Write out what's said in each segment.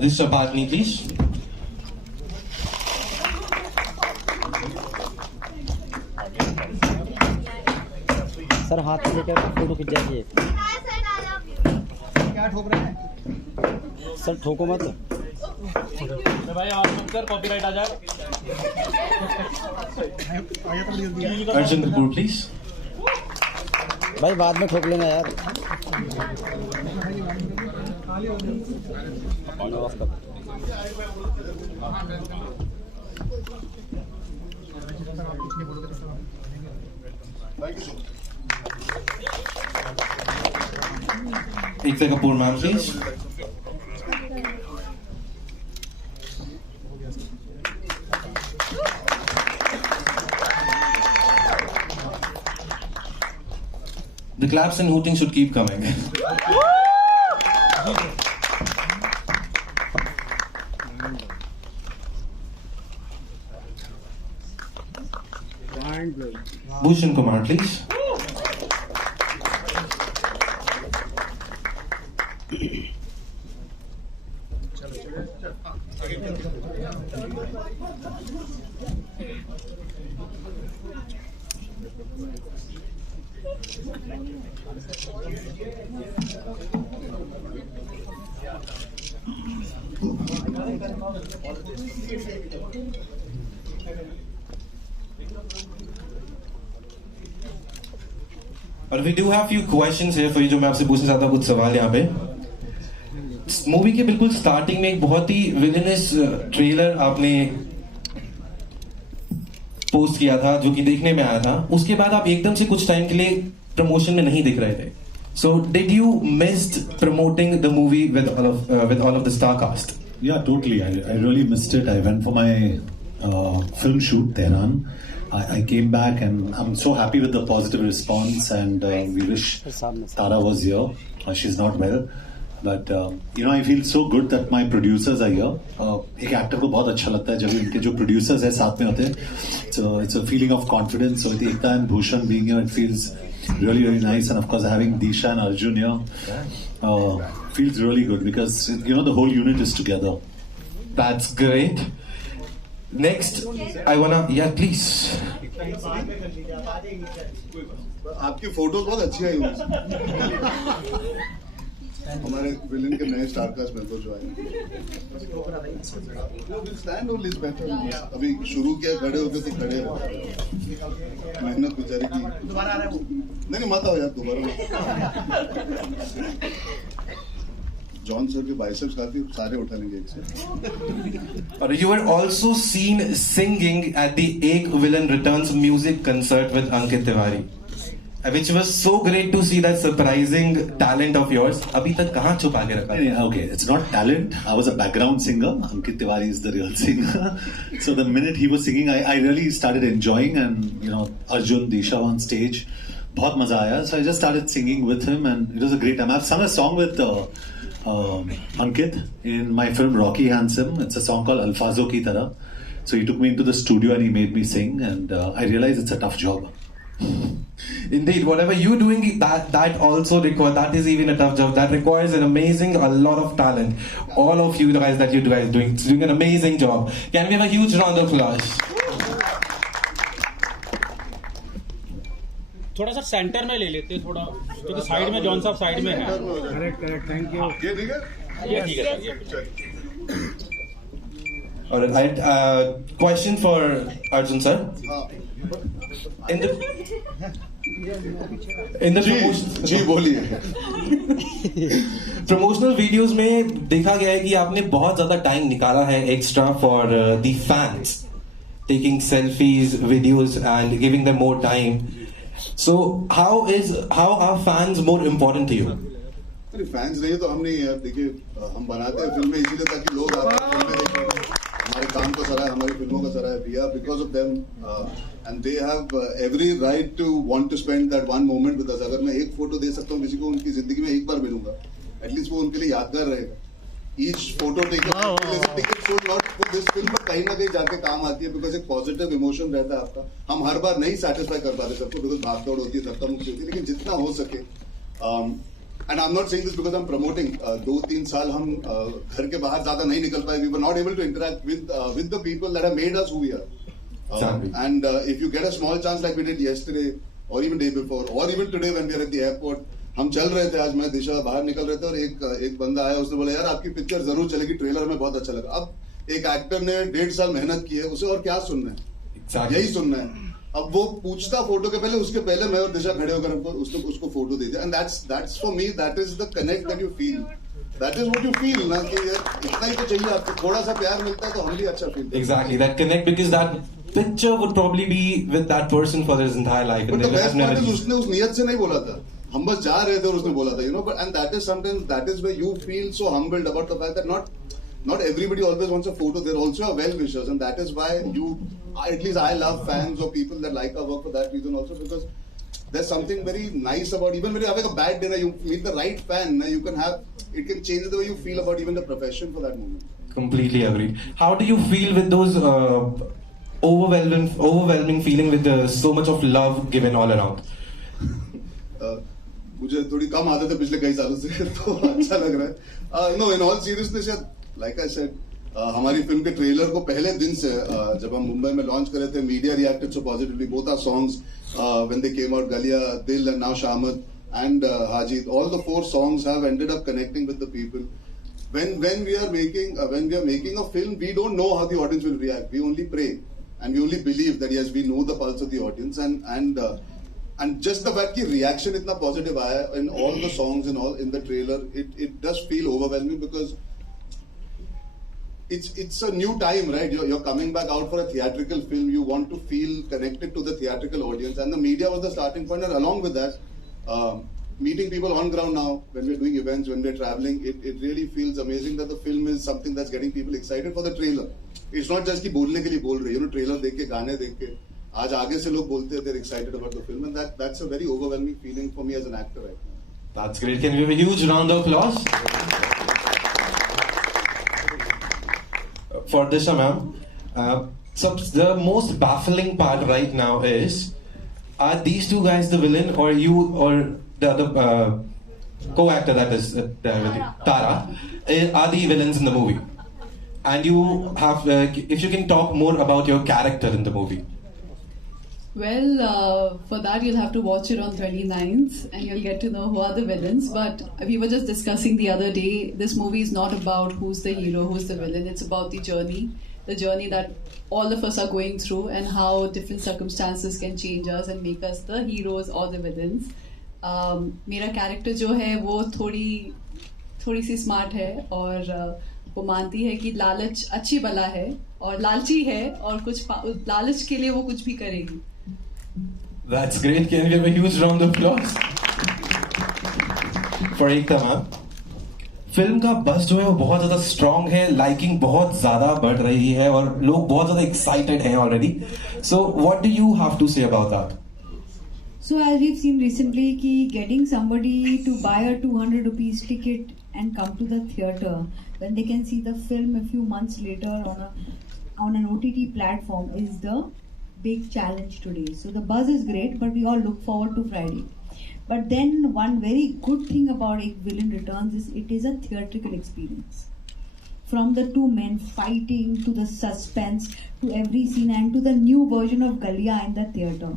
This Chapatni, please. Sir हाथ से लेकर फोटो खिंच जाइए। क्या ठोक रहे हैं? सर ठोको मत। भाई आप मत कर, कॉपीराइट आ जाए। Arjun Kapoor, please. भाई बाद में ठोक लेना यार। Ekta Kapoor, ma'am, please. The claps and hooting should keep coming. Bhushan Kumar, please. और we do have few questions here for you जो मैं आपसे पूछना चाहता हूँ, कुछ सवाल यहाँ पे। मूवी के बिल्कुल स्टार्टिंग में एक बहुत ही विलेनस ट्रेलर आपने पोस्ट किया था जो कि देखने में आया था, उसके बाद आप एकदम से कुछ टाइम के लिए प्रमोशन में नहीं दिख रहे थे। So did you missed promoting the movie with all of the star cast? Yeah, totally. I really missed it. I went for my film shoot, Tehran. I came back and I'm so happy with the positive response, and we wish Tara was here. She's not well. But I feel so good that my producers are here. एक actor को बहुत अच्छा लगता है जब इनके जो producers हैं साथ में होते हैं. So it's a feeling of confidence. So with Ekta and Bhushan being here, it feels really, really nice. And of course having Disha and Arjun here feels really good because the whole unit is together. That's great. Next, I wanna, please. आपकी photos बहुत अच्छी आई हमारे villain के नए star cast member जो आए stand only is better. अभी शुरू किया खड़े होके तो खड़े मेहनत बेचारी की। नहीं मत आओ यार दोबारा। जॉन सर के बाइसेप्स काफी सारे उठा लेंगे एक से। But you were also seen singing at the Ek Villain Returns music concert with Ankit Tiwari, which was so great to see that surprising talent of yours. अभी तक कहाँ छुपा के रखा है? Okay, it's not talent. I was a background singer. Ankit Tiwari is the real singer. So the minute he was singing, I really started enjoying, and Arjun, Disha on stage, बहुत मजा आया. So I just started singing with him, and it was a great time. I've sung a song with Ankit in my film Rocky Handsome. It's a song called Alfazo Ki Tarah. So he took me into the studio and he made me sing, and I realized it's a tough job. Indeed, whatever you're doing, that also requires, that is even a tough job. That requires a lot of talent. All of you guys that you guys doing an amazing job. Can we have a huge round of applause? थोड़ा सा centre में ले लेते हैं, थोड़ा क्योंकि side में John साहब साइड में है। Correct thank you. ये ठीक है? ये ठीक है सर, ये Alright, question for Arjun sir. In the जी बोलिए। promotional videos में देखा गया है कि आपने बहुत ज्यादा टाइम निकाला है extra for the fans, taking selfies, videos and giving them more time. So how are fans more important to you? अरे फैंस नहीं तो हम नहीं यार। देखिए हम बनाते हैं फिल्में इसीलिए ताकि लोग आते हैं फिल्में देखें, हमारे काम को सराहे, हमारी फिल्मों को सराहे। We are because of them and they have every right to want to spend that one moment with us. अगर मैं एक फोटो दे सकता हूँ किसी को, उनकी जिंदगी में एक बार मिलूंगा, एटलीस्ट वो उनके लिए यादगार रहेगा। each photo taken is a ticket sold not for this film, but कहीं ना कहीं जाके काम आती है, because एक positive emotion रहता है आपका. हम हर बार नहीं satisfy कर पाते सबको, because भाग दौड़ होती है, धक्का मुक्की होती है, लेकिन जितना हो सके. And I'm not saying this because I'm promoting. 2-3 साल हम घर के बाहर ज्यादा नहीं निकल पाए. We were not able to interact with the people that have made us who we are. Exactly. And if you get a small chance like we did yesterday, or even day before, or even today when we are at the airport, हम चल रहे थे, आज मैं दिशा बाहर निकल रहे थे और एक बंदा आया, उसने बोला यार आपकी पिक्चर जरूर चलेगी, ट्रेलर में बहुत अच्छा लगा. अब एक एक्टर ने 1.5 साल मेहनत की है, उसे और क्या सुनना है? Exactly. यही सुनना है. अब वो पूछता फोटो के पहले, उसके पहले मैं और दिशा खड़े होकर हमको उसको फोटो दे दिया. And that's for me, that is the connect that you feel. That is what you feel ना, कि यार इतना ही तो चाहिए आपको, थोड़ा सा प्यार मिलता है तो हम भी अच्छा feel. Exactly, that connect, because that picture would probably be with that person for his entire life. But And the they will best have never part is leave. उसने उस नियत से नहीं बोला था, हम बस जा रहे थे और उसने बोला था, you know. But and that is sometimes, that is where you feel so humbled about the fact that not everybody always wants a photo. They're also a well wishers, and that is why at least I love fans or people that like our work for that reason also, because there's something very nice about, even when you're having a bad dinner, you meet the right fan, it can change the way you feel about even the profession for that moment. Completely agree. How do you feel with those overwhelming feeling with so much of love given all around? मुझे थोड़ी कम आदत है पिछले कई सालों से, तो अच्छा लग रहा है. No, in all seriousness, like I said, हमारी फिल्म के ट्रेलर को पहले दिन से जब हम मुंबई में लॉन्च कर रहे थे, media reacted so positively. Both our songs when they came out, Galliyan, Dil and now Shaamat and Hajit, all the 4 songs have ended up connecting with the people. When we are making a film, we don't know how the audience will react. We only pray and we only believe that yes, we know the pulse of the audience, and just the fact that reaction itna positive aaya in all the songs and all in the trailer, it does feel overwhelming, because it's a new time, right? You're coming back out for a theatrical film. You want to feel connected to the theatrical audience, and the media was the starting point. And along with that, meeting people on ground now, when we're doing events, when we're traveling, it really feels amazing that the film is something that's getting people excited for the trailer. It's not just कि बोलने के लिए बोल रहे, trailer देख के, गाने देख के, आज आगे से लोग बोलते हैं, they're excited about the film, and that's a very overwhelming feeling for me as an actor right now. That's great. Can we have a huge round of applause for Disha ma'am? So the most baffling part right now is, are these two guys the villain, or you, or the other co-actor that is there with you, Tara, are the villains in the movie? And you have, if you can talk more about your character in the movie. Well, for that you'll have to watch it on 29th and you'll get to know who are the villains. But we were just discussing the other day, this movie is not about who's the hero, who's the villain. It's about the journey that all of us are going through, and how different circumstances can change us and make us the heroes or the villains. मेरा character जो है वो थोड़ी सी smart है, और वो मानती है कि लालच अच्छी बला है और लालची है, और कुछ लालच के लिए वो कुछ भी करेगी. That's great. Can we have a huge round of applause for Ekta ma'am? Film का बस जो है वो बहुत ज्यादा स्ट्रॉन्ग है, लाइकिंग बहुत ज्यादा बढ़ रही है और लोग बहुत ज्यादा एक्साइटेड हैं already. So what do you have to say about that? So as we've seen recently, getting somebody to buy a 200 rupees ticket and come to the theatre when they can see the film a few months later on an OTT platform is the big challenge today. So the buzz is great, but we all look forward to Friday. But then one very good thing about Ek Villain Returns is it is a theatrical experience. From the two men fighting to the suspense to every scene and to the new version of Galia in the theatre.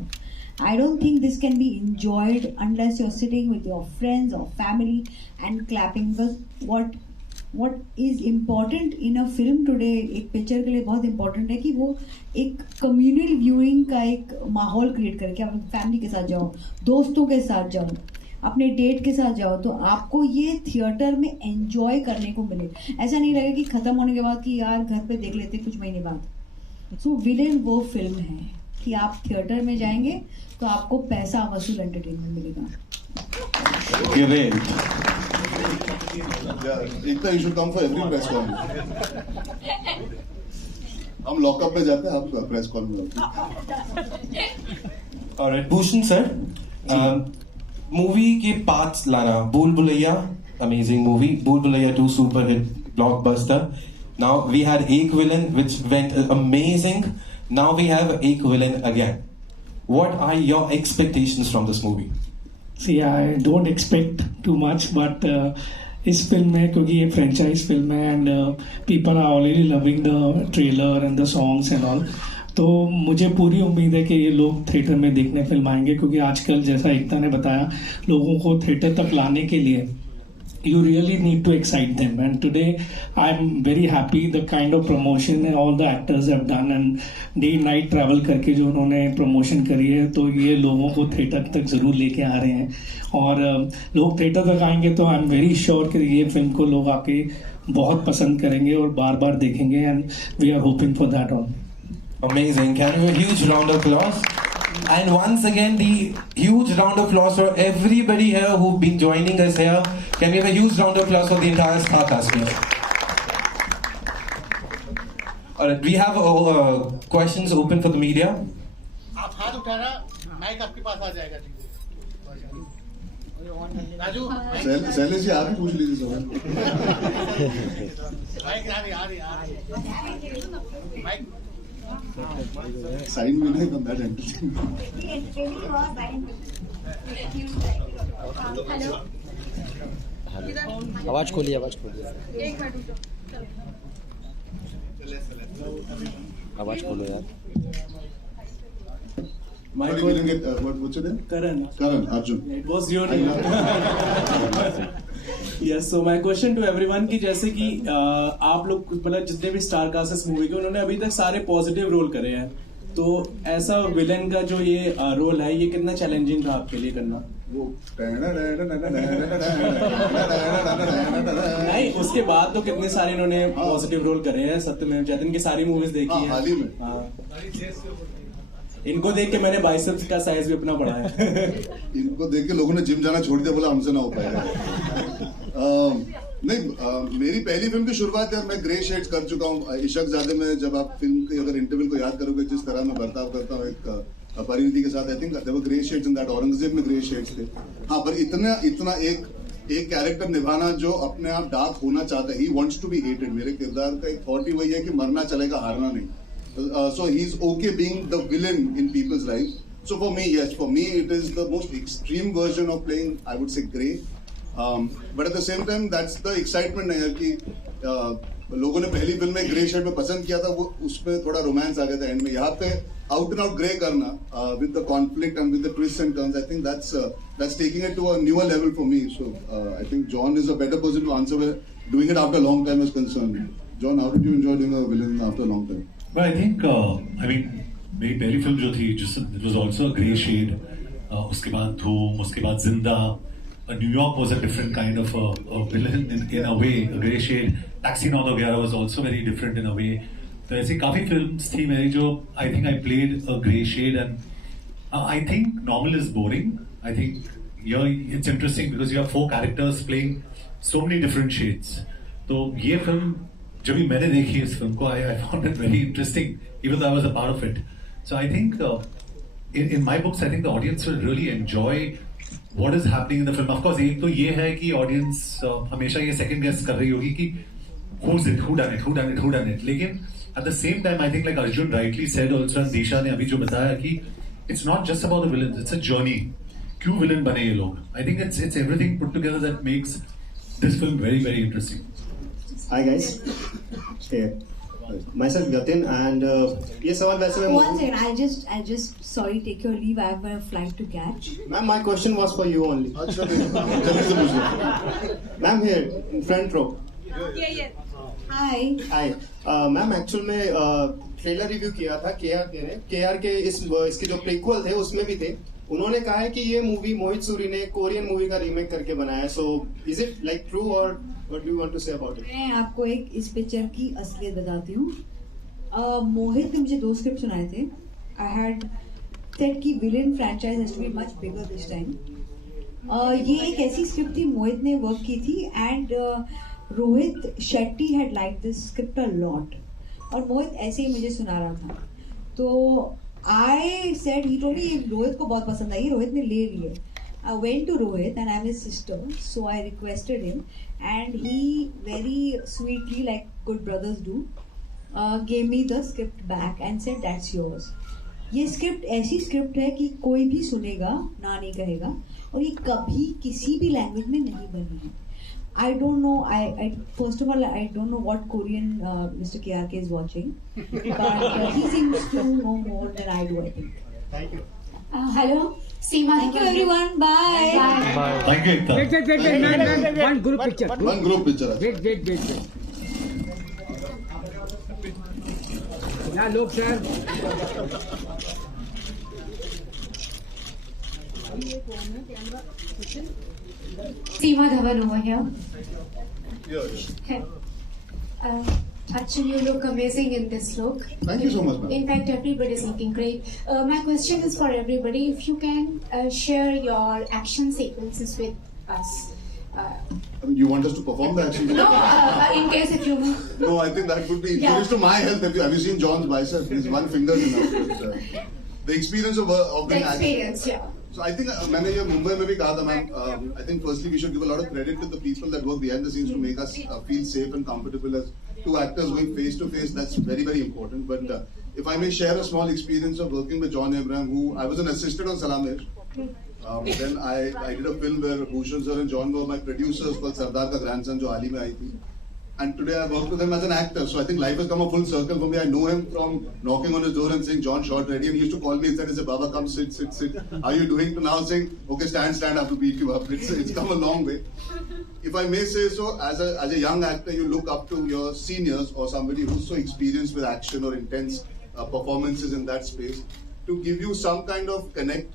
I don't think this can be enjoyed unless you're sitting with your friends or family and clapping, because what is important in a film today, एक picture के लिए बहुत important है कि वो एक communal viewing का एक माहौल create करे, कि आप फैमिली के साथ जाओ, दोस्तों के साथ जाओ, अपने डेट के साथ जाओ, तो आपको ये थिएटर में एंजॉय करने को मिले. ऐसा नहीं लगे कि खत्म होने के बाद कि यार घर पे देख लेते कुछ महीने बाद. सो विलेन वो फिल्म है कि आप थिएटर में जाएंगे तो आपको पैसा वसूल एंटरटेनमेंट मिलेगा. Great. Ekta, you should come for every press call. हम लॉकअप में जाते हैं, आप प्रेस कॉल में जाते हैं. Alright, Bhushan sir, मूवी के पार्ट्स लाना, भूल भुलैया अमेजिंग मूवी, भूल Bhulaiyaa 2 super hit blockbuster. Now we had Ek Villain, which went amazing. Now we have Ek Villain again. What are your expectations from this movie? See, I don't expect too much, but इस film में क्योंकि ये franchise film है and people are already loving the trailer and the songs and all, तो मुझे पूरी उम्मीद है कि ये लोग थिएटर में देखने फिल्म आएंगे, क्योंकि आजकल जैसा एकता ने बताया लोगों को थिएटर तक लाने के लिए you really need to excite them, and today I'm very happy the kind of promotion all the actors have done and day night travel करके जो उन्होंने promotion करी है, तो ये लोगों को थिएटर तक ज़रूर लेके आ रहे हैं और लोग थिएटर तक आएंगे तो आई एम वेरी श्योर कि ये फिल्म को लोग आके बहुत पसंद करेंगे और बार बार देखेंगे and we are hoping for that all. Amazing. Can we have a huge round of applause? And once again, the huge round of applause for everybody here who've been joining us here. Can we have a huge round of applause for the entire Star cast, please? Alright, we have questions open for the media. आप हाथ उठाना, mic आपके पास आ जाएगा. राजू, शैलेश जी आप ही पूछ लीजिए सवाल. Mic आ रही. माइक साइन में नहीं बंदा डेंटल. आवाज खोलिए. आवाज खोलो यार. What's your name? Karan Arjun. It was your name. Yes, so my question to everyone कि जैसे कि आप लोग मतलब जितने भी स्टार कास्ट इस मूवी के उन्होंने अभी तक सारे पॉजिटिव रोल करे हैं, तो ऐसा विलन का जो ये रोल है ये कितना चैलेंजिंग था आपके लिए करना? नहीं, उसके बाद तो कितने सारे इन्होंने पॉजिटिव रोल करे हैं. सत्यमेव जयते की सारी मूवीज देखी है हाल ही में. इनको देख के मैंने बाइसेप्स का साइज भी अपना बढ़ाया. इनको देख के लोगों ने जिम जाना छोड़ दिया, बोला हमसे ना हो पाएगा. नहीं, मेरी पहली फिल्म की शुरुआत है, मैं ग्रे शेड्स कर चुका हूँ. इशक ज़ादे में जब आप फिल्म के अगर इंटरवल को याद करोगे जिस तरह मैं बर्ताव करता हूँ एक परिणति के साथ, I think there were grey shades in that. Aurangzeb में ग्रे शेड्स थे. हाँ, पर इतना एक कैरेक्टर निभाना जो अपने आप डार्क होना चाहता है. He wants to be hated. मेरे किरदार का एक थॉट ही वही है कि मरना चलेगा, हारना नहीं. So he's okay being the villain in people's lives. So for me, yes, it is the most extreme version of playing, I would say, grey. But at the same time, that's the excitement है कि लोगों ने पहली film में grey shade में पसंद किया था, वो उसमें थोड़ा रोमांस आ गया था एंड में. यहाँ पे आउट एंड आउट ग्रे करना with the conflict and with the twists and turns, I think that's taking it to a newer level for me. So I think John is a better person to answer. Doing it after a long time is concerned. John, how did you enjoy doing a villain after a long time? Well, I think, मेरी पहली film जो थी, it was also a grey shade. उसके बाद धूम, उसके बाद जिंदा. New York was a different kind of a villain in a way, a grey shade. Taxi 911 was also very different in a way. तो ऐसी काफी फिल्म्स थी मेरी जो I think I played a grey shade, and I think normal is boring. I think here it's interesting because you have 4 characters playing so many different shades. तो ये film जब भी मैंने देखी इस फिल्म को, I found it very interesting, even though I was a part of it. So I think in my books, I think the audience will really enjoy what is happening in the film. Of course, एक तो ये है कि audience हमेशा ये second guess कर रही होगी कि who done it. लेकिन at the same time, I think like Arjun rightly said also, and Disha ने अभी जो बताया कि it's not just about the villains, it's a journey. क्यों villain बने ये लोग? I think it's everything put together that makes this film very, very interesting. Hi guys, myself Gatin, and ये सवाल वैसे मैं. One second, I just sorry, take your leave. I have a flight to catch. Ma'am, my question was for you only. अच्छा, जल्दी से पूछिए. Ma'am here in front row. Yeah. Hi. Ma'am actual में trailer review किया था KR के इसके जो प्रीक्वल थे उसमें भी थे. उन्होंने कहा है कि ये मूवी मोहित सूरी ने कोरियन मूवी का रीमेक करके बनाया है. So is it like true और what do you want to say about it? मैं आपको एक इस पिक्चर की असलियत बताती हूँ. मोहित ने मुझे 2 स्क्रिप्ट सुनाए थे. आई हैड सेड कि villain franchise has to be much bigger this time. ये एक ऐसी स्क्रिप्ट थी, मोहित ने वर्क की थी and Rohit Shetty had like this script a lot. और मोहित ऐसे ही मुझे सुना रहा था, तो I said, he told me Rohit को बहुत पसंद आई, रोहित ने ले लिए. went to Rohit, and I'm his sister, so I requested him, and he very sweetly, like good brothers do, gave me the script back and said that's yours. ये script ऐसी script है कि कोई भी सुनेगा ना नहीं कहेगा, और ये कभी किसी भी लैंग्वेज में नहीं बनी है. I don't know. I first of all, I don't know what Korean Mr. KRK is watching, but he seems to know more than I do, I think. Thank you. Hello, Seema. Thank you, everyone. Bye. Bye. Thank you, Ekta. wait. One group picture. One group picture. Wait. Yeah, look, sir. Seema Dhawan over here. Yeah. Actually, you look amazing in this look. Thank you so much, ma'am. In fact, everybody is looking great. My question is for everybody. If you can share your action sequences with us. I mean, you want us to perform the action? No, in case if you know. No, I think that would be injurious to my health. Have you seen John's bicep? His one finger enough. The experience of The doing experience, action. yeah. So I think मैंने ये मुंबई में भी कहा था ma'am. I think firstly we should give a lot of credit to the people that work behind the scenes to make us feel safe and comfortable as two actors going face to face. That's very, very important. But if I may share a small experience of working with John Abraham, who I was an assistant on Salamesh. Then I did a film where Bhushan sir and John were my producers called Sardar Ka Grandson, जो हाल ही में आई थी. And today I work with him as an actor. So I think life has come a full circle for me. I know him from knocking on his door and saying, John, shot ready. And he used to call me and say, Baba, come sit. How are you doing? To now saying, okay, stand, I have to beat you up. It's come a long way. If I may say so, as a young actor, you look up to your seniors or somebody who's so experienced with action or intense performances in that space to give you some kind of connect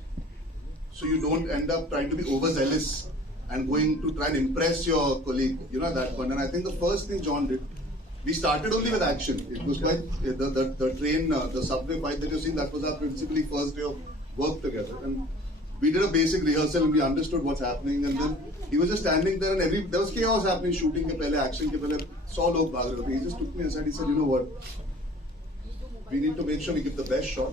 so you don't end up trying to be overzealous and going to try and impress your colleague, at that point. And I think the first thing John did, we started only with action. It was quite, the train, the subway fight that you've seen, that was our principally first day of work together. And we did a basic rehearsal and we understood what's happening. And then he was just standing there and there was chaos happening, shooting ke pehle, action ke pehle, 100 log bhag rahe the. He just took me aside, he said, you know what, we need to make sure we give the best shot,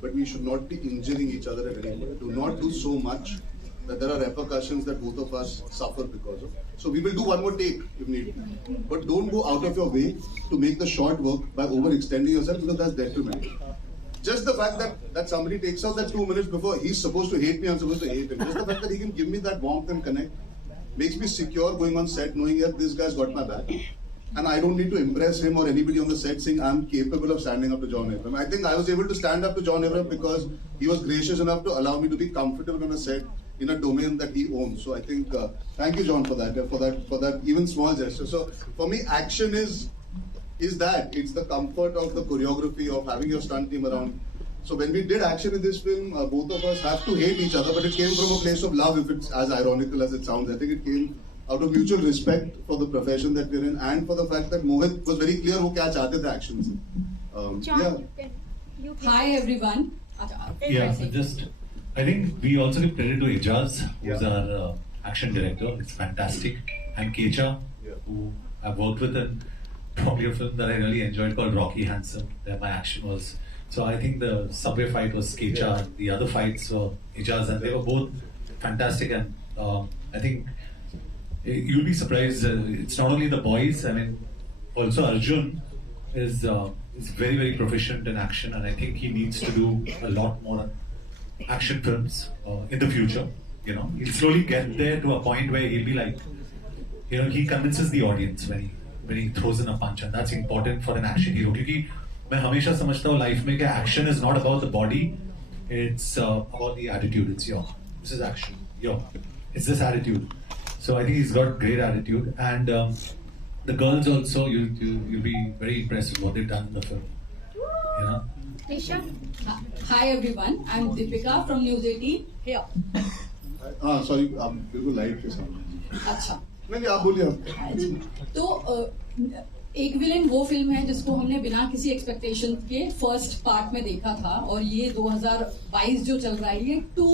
but we should not be injuring each other at any point. Do not do so much that there are repercussions that both of us suffer because of. So we will do one more take if need be. But don't go out of your way to make the shot work by overextending yourself, because that's detrimental. Just the fact that somebody takes out that 2 minutes before he's supposed to hate me, I'm supposed to hate him. Just the fact that he can give me that warmth and connect makes me secure going on set, knowing that this guy's got my back. And I don't need to impress him or anybody on the set saying I'm capable of standing up to John Abraham. I think I was able to stand up to John Abraham because he was gracious enough to allow me to be comfortable on a set in a domain that he owns. So I think, thank you, John, for that even small gesture. So for me, action is that. It's the comfort of the choreography, of having your stunt team around. So when we did action in this film, both of us have to hate each other, but it came from a place of love, if it's as ironical as it sounds. I think it came out of mutual respect for the profession that we're in, and for the fact that Mohit was very clear who kya chahte the actions. Hi everyone. Yeah, just I think we also give credit to Ijaz, who's our action director. It's fantastic, and Kecha, who I've worked with in probably a film that I really enjoyed called Rocky Handsome. There my action was. So I think the subway fight was Kecha, and the other fights were Ijaz, and they were both fantastic. And I think you'll be surprised. It's not only the boys. I mean, also Arjun is very, very proficient in action, and I think he needs to do a lot more action films in the future. He'll slowly get there to a point where he'll be like, he convinces the audience when he throws in a punch, and that's important for an action hero. क्योंकि मैं हमेशा समझता हूँ life में कि action is not about the body, it's about the attitude. This is action. It's this attitude. So I think he's got great attitude, and the girls also, you'll be very impressed with what they've done in the film. Nisha? Hi everyone. I'm Deepika from News 18 here. Sorry, बिल्कुल light के सामने. अच्छा. नहीं आप बोलिए आप. तो एक विलेन वो फिल्म है जिसको हमने बिना किसी एक्सपेक्टेशन के फर्स्ट पार्ट में देखा था, और ये 2022 जो चल रहा है ये 2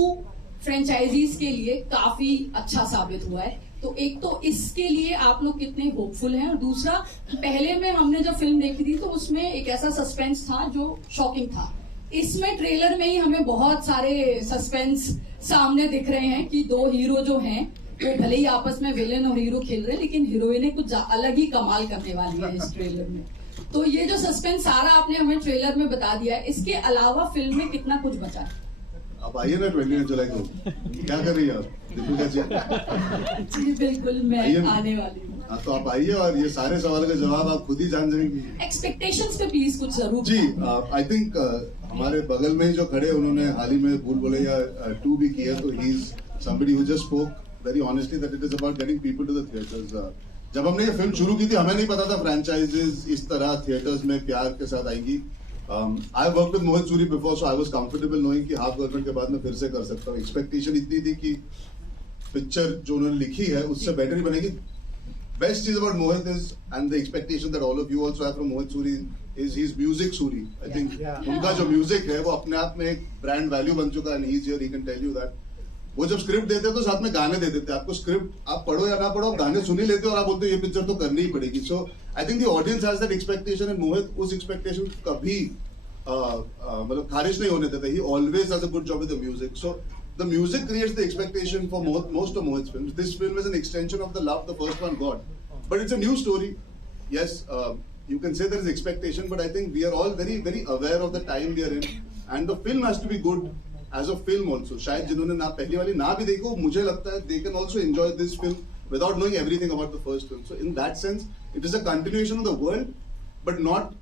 फ्रेंचाइजीज के लिए काफी अच्छा साबित हुआ है. तो एक तो इसके लिए आप लोग कितने होपफुल हैं, और दूसरा पहले में हमने जब फिल्म देखी थी तो उसमें एक ऐसा सस्पेंस था जो शॉकिंग था इसमें ट्रेलर में ही हमें बहुत सारे सस्पेंस सामने दिख रहे हैं कि दो हीरो जो हैं वो भले ही आपस में विलेन और हीरो खेल रहे हैं, लेकिन हीरोइनें कुछ अलग ही कमाल करने वाली है इस ट्रेलर में। तो ये जो सस्पेंस सारा आपने हमें ट्रेलर में बता दिया है, इसके अलावा फिल्म में कितना कुछ बचा है? आप आइए ना 29 जुलाई को, क्या कर रही है आप? जी बिल्कुल, मैं आने वाली हूँ। हाँ तो आप आइए और ये सारे सवालों के जवाब आप खुद ही जान जाएंगी। एक्सपेक्टेशंस पे प्लीज कुछ जरूर। जी आई थिंक हमारे बगल में ही जो खड़े उन्होंने हाल ही में भूल भुलैया 2 भी किया, तो he is somebody who just spoke very honestly that it is about getting people to the theatres. जब हमने ये फिल्म शुरू की थी हमें नहीं पता था फ्रेंचाइजेस इस तरह थिएटर्स में प्यार के साथ आएंगी। I work with Mohit Suri before, so I was comfortable knowing कि हाफ गर्लफ्रेंड के बाद मैं फिर से कर सकता हूँ। एक्सपेक्टेशन इतनी थी कि पिक्चर जो उन्होंने लिखी है उससे बेटर ही बनेगी। Best चीज about Mohit is, and the expectation that all of you also have from Mohit Suri is his music Suri. I think उनका जो म्यूजिक है वो अपने आप में एक ब्रांड वैल्यू बन चुका है, and he's here, he can tell you that. वो जब स्क्रिप्ट देते तो साथ में गाने दे देते। आपको स्क्रिप्ट आप पढ़ो या ना पढ़ो, गाने सुन ही लेते हो और आप बोलते हो ये पिक्चर तो करनी ही पड़ेगी। So I think the audience has that expectation, and Mohit उस एक्सपेक्टेशन कभी मतलब खारिज नहीं होने देता। He always has a good job with the music. So the music creates the expectation for most of Mohit's films. This film is an extension of the love the first one got, but it's a new story. Yes, you can say there is expectation, but I think we are all very, very aware of the time we are in, and the film has to be good as a film also. शायद जिन्होंने ना पहली वाली ना भी देखो, मुझे लगता है they can also enjoy this film without knowing everything about the first film. So in that sense, it is a continuation of the world, but not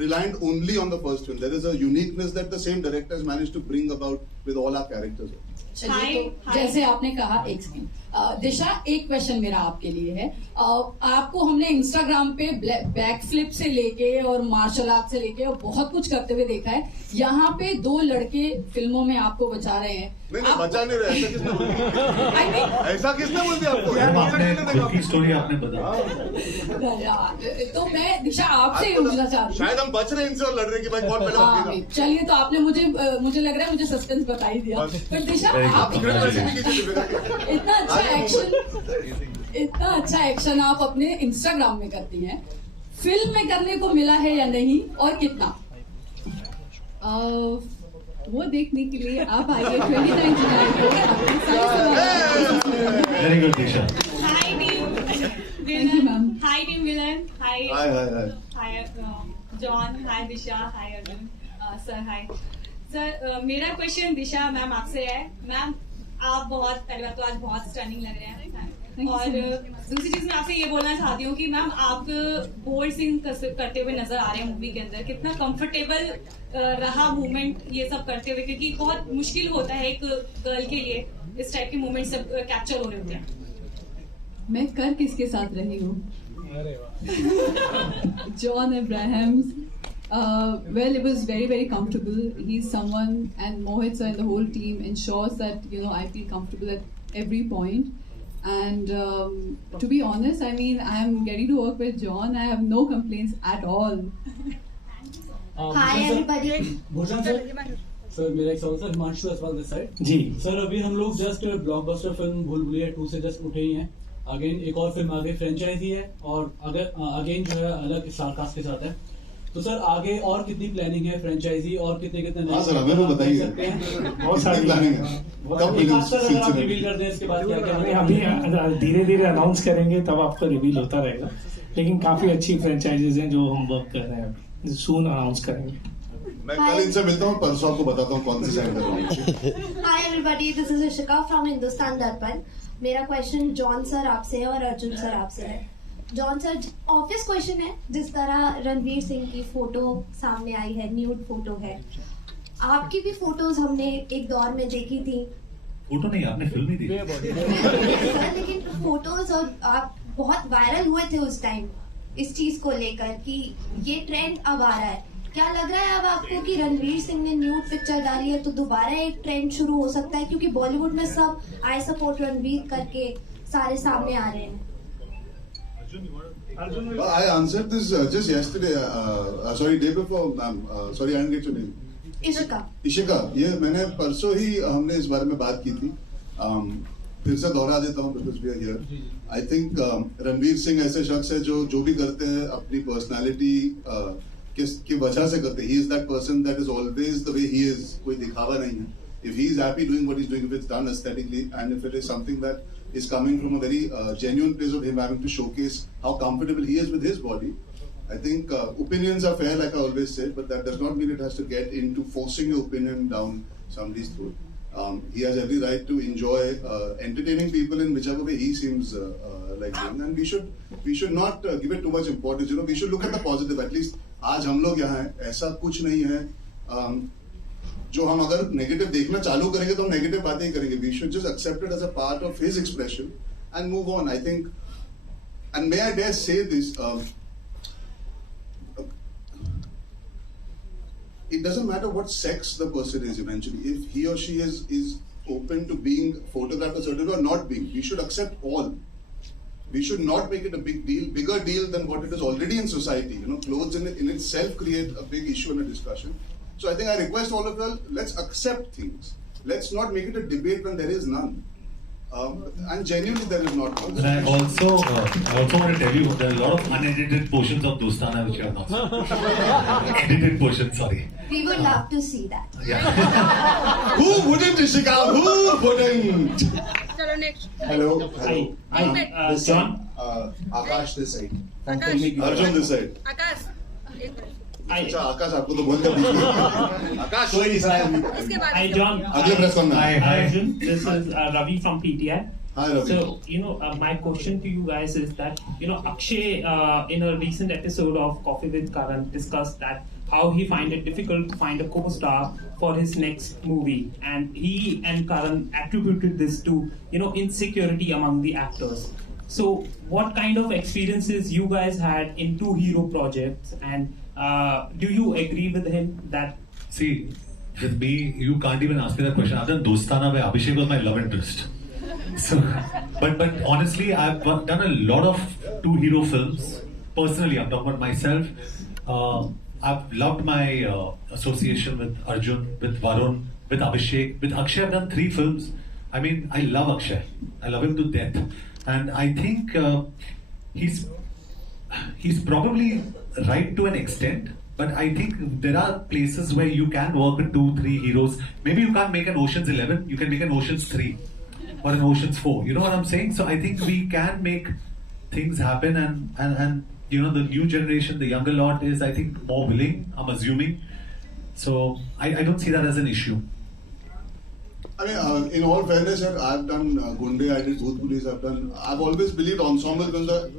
reliant only on the first film. There is a uniqueness that the same director has managed to bring about with all our characters. चलिए, तो जैसे आपने कहा, एक second दिशा, एक question मेरा आपके लिए है। आपको हमने इंस्टाग्राम पे बैक फ्लिप से लेके और मार्शल आर्ट से लेके और बहुत कुछ करते हुए देखा है। यहाँ पे दो लड़के फिल्मों में आपको बचा रहे हैं। नहीं, बचा नहीं रहे। ऐसा किसने बोल दिया आपको? स्टोरी आपने बताया। तो मैं दिशा आपसे पूछना चाह रही हूँ, शायद हम बच रहे हैं इनसे और लड़ रहे हैं कि भाई कौन पहले भागेगा। चलिए, तो आपने मुझे लग रहा है मुझे सस्पेंस बता ही दिया। पर दिशा, आप इतना अच्छा एक्शन आप अपने इंस्टाग्राम में करती हैं, फिल्म में करने को मिला है या नहीं, और कितना? वो देखने के लिए आप आइए 29 जुलाई को। Very good Disha. Hi team. Thank you, ma'am. Hi team Villain. Hi. Hi John. Hi Disha. Hi Arjun. Sir hi. Sir मेरा क्वेश्चन दिशा मैम आपसे है। मैम आप बहुत, पहली बात तो आज बहुत स्टनिंग लग रहे हैं, और दूसरी चीज मैं आपसे ये बोलना चाहती हूँ कि मैम आप बोल्ड सीन करते हुए नजर आ रहे हैं मूवी के अंदर। कितना कंफर्टेबल रहा मूवमेंट ये सब करते हुए, क्योंकि बहुत मुश्किल होता है एक गर्ल के लिए इस टाइप के मूवमेंट सब कैप्चर हो रहे होते हैं। मैं कर किसके साथ रही हूँ? John Abraham. Well, it was very, very comfortable. He's someone, and Mohit sir and the whole team ensures that, you know, I feel comfortable at every point. And to be honest, I mean, I am getting to work with John. I have no complaints at all. Hi everybody. Bhushan sir मेरा एक सवाल sir, Himanshu Aswal this side. जी sir, अभी हम लोग just blockbuster film भूल भुलैया 2 से just उठे ही हैं। अगेन एक और फिल्म आगे फ्रेंचाइजी है, और अगेन जो है अलग स्टारकास्ट के साथ है। तो सर आगे और कितनी प्लानिंग है फ्रेंचाइजी, और कितने हाँ सर, हमें तो बताइए। बहुत सारी प्लानिंग है। अगर आप रिवील कर दें इसके बाद क्या क्या? अभी धीरे धीरे अनाउंस करेंगे तब आपको रिवील होता रहेगा, लेकिन काफी अच्छी फ्रेंचाइजीज हैं जो हम वर्क कर रहे हैं, अभी सून अनाउंस करेंगे। मैं कल इनसे मिलता हूँ, परसों आपको बताता हूँ कौन सी साइड करूँगा। Hi everybody, this is Ishika from Hindustan दर्पण। मेरा क्वेश्चन जॉन सर आपसे है और अर्जुन सर आपसे है। जॉन सर, ऑब्वियस क्वेश्चन है, जिस तरह रणवीर सिंह की फोटो सामने आई है, न्यूड फोटो है, आपकी भी फोटोज हमने एक दौर में देखी थी। फोटो नहीं, आपने फिल्म ही देखी सर, लेकिन फोटोज और आप बहुत वायरल हुए थे उस टाइम इस चीज को लेकर कि ये ट्रेंड अब आ रहा है। क्या लग रहा है अब आपको कि रणवीर सिंह ने न्यूड पिक्चर डाली है तो दोबारा एक ट्रेंड शुरू हो सकता है? क्योंकि बॉलीवुड में सब आई सपोर्ट रणवीर करके सारे सामने आ रहे हैं। I answered this just yesterday. Sorry, day before, ma'am. Sorry, I didn't get your name. Ishika. ये मैंने परसों ही हमने इस बारे में बात की थी। फिर से दोहरा देता हूँ because we are here. I think Ranveer Singh ऐसे शख्स है जो भी करते हैं अपनी पर्सनालिटी की वजह से करते. He is that person that is always the way he is. कोई दिखावा नहीं है. If he is happy doing what he's doing, if it's done aesthetically, and if it is something that is coming from a very genuine place of him having to showcase how comfortable he is with his body, I think opinions are fair, like I always say, but that does not mean it has to get into forcing your opinion down somebody's throat. He has every right to enjoy entertaining people in whichever way he seems like doing, and we should not give it too much importance. We should look at the positive. At least आज हम लोग यहाँ हैं, ऐसा कुछ नहीं है जो हम अगर नेगेटिव देखना चालू करेंगे तो हम नेगेटिव बातें ही करेंगे. We should just accept it as a part of his expression and move on. I think, and may I dare say this, it doesn't matter what sex the person is eventually. If he or she is open to being photographed a certain way or not being, we should accept all. We should not make it a big deal, bigger deal than what it is already in society. Clothes in itself create a big issue and a discussion. So I think I request all of you, let's accept things. Let's not make it a debate when there is none. And genuinely there is not one. And I also want to tell you, there are a lot of unedited portions of Dostana which you have not seen. Edited portions, sorry. We would love to see that. Yeah. Who wouldn't, Ishika? Who wouldn't? Next. Hello. Hi. John. Akash this side. Akash. Arjun this side. आकाश अच्छा आकाश आपको तो बोल दिया आकाश कोई नहीं sir. Hi John. अगले press cone में. Hi Arjun. This is Ravi from PTI. Hi Ravi. So my question to you guys is that Akshay in a recent episode of Coffee with Karan discussed that how he find it difficult to find a co-star for his next movie, and he and Karan attributed this to insecurity among the actors. So what kind of experiences you guys had in two hero projects, and do you agree with him that? See, with me, you can't even ask me that question. Other than Dostana, where Abhishek was my love interest. So, but honestly, I've done a lot of two hero films. Personally, I'm talking about myself. I've loved my association with Arjun, with Varun, with Abhishek, with Akshay. I've done 3 films. I mean, I love Akshay. I love him to death, and I think he's probably right to an extent. But I think there are places where you can work with 2-3 heroes. Maybe you can't make an Ocean's 11. You can make an Ocean's 3 or an Ocean's 4. You know what I'm saying? So I think we can make things happen, and the new generation, the younger lot is, I think, more willing, I'm assuming. So I don't see that as an issue. I mean, in all fairness, I've done Gunde, I did Bhootpuris, I've always believed ensemble films are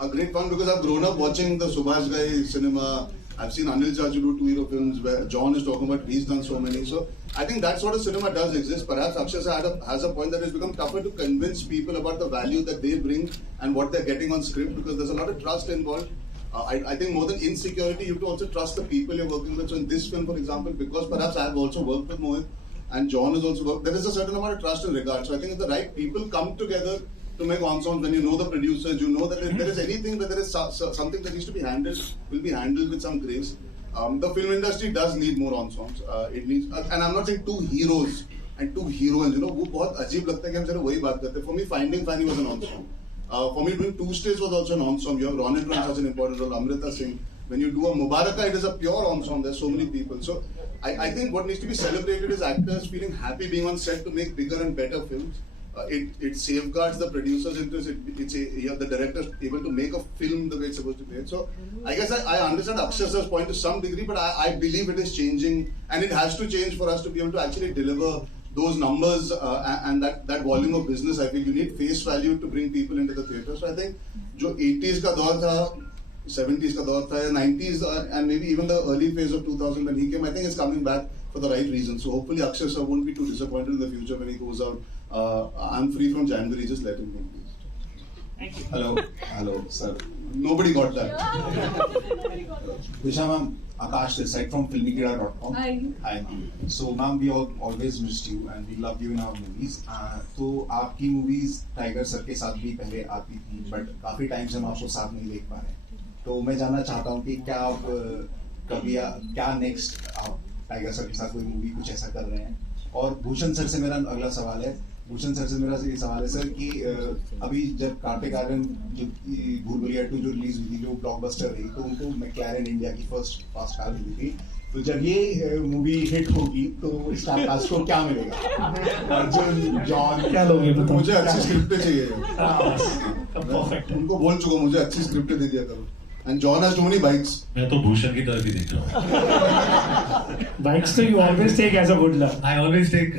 a great fun because I've grown up watching the Subhash Ghai cinema. I've seen Anil Chachu do 2 hero films where John is talking about, he's done so many. So I think that sort of cinema does exist. Perhaps Akshay has a point that it's become tougher to convince people about the value that they bring and what they're getting on script, because there's a lot of trust involved. I think more than insecurity, you have to also trust the people you're working with. So in this film, for example, because perhaps I've also worked with Mohit and John has also worked, there is a certain amount of trust and regard. So I think if the right people come together to make ensembles, when you know the producers, you know that if there is anything where there is something that needs to be handled, will be handled with some grace. The film industry does need more ensembles. It needs, and I'm not saying 2 heroes and 2 heroines. वो बहुत अजीब लगता है कि हम सिर्फ वही बात करते हैं. For me, Finding Fanny was an ensemble. For me, doing Tuesdays was also an ensemble. You have Ronin playing such an important role, Amrita Singh. When you do a Mubaraka, it is a pure ensemble. There's so many people. So I think what needs to be celebrated is actors feeling happy being on set to make bigger and better films. It safeguards the producer's interest. The director's able to make a film the way it's supposed to be. So I guess I understand Akshay's point to some degree, but I believe it is changing, and it has to change for us to be able to actually deliver those numbers and that volume of business. I feel you need face value to bring people into the theatre. So I think जो 80s का दौर था, 70s का दौर था, 90s, and maybe even the early phase of 2000 when he came, I think it's coming back for the right reasons. So hopefully Akshay sir won't be too disappointed in the future when he goes out. I'm free from January, just let him know, please. Thank you. Hello, sir. Nobody got that. Disha ma'am, Akash this side from filmikida.com. Hi. Hi ma'am. So ma'am, we all always missed you and we love you in our movies. तो आपकी movies tiger sir के साथ भी पहले आती थी, but काफी time से हम आपको साथ नहीं देख पा रहे. तो मैं जानना चाहता हूँ कि क्या आप कभी क्या नेक्स्ट आप टाइगर सर के साथ कोई मूवी कुछ ऐसा कर रहे हैं. और भूषण सर से मेरा अगला सवाल है भूषण सर से मेरा ये सवाल है सर कि अभी जब कार्तिक आर्यन जो भूल भुलैया 2 जो रिलीज हुई थी, जो ब्लॉकबस्टर रही, तो उनको मैक्लारेन इंडिया की फर्स्ट फास्ट कार मिली थी। तो जब ये मूवी हिट होगी तो स्टार कास्ट को क्या मिलेगा? अर्जुन, जॉन, क्या लोगे बताओ? मुझे अच्छी स्क्रिप्ट चाहिए। परफेक्ट। उनको बोल चुका, मुझे अच्छी स्क्रिप्ट दे दिया करो। And John has too many bikes. मैं तो भूषण की तरफ ही देख रहा हूँ। Bikes, so you always take as a good luck. I always take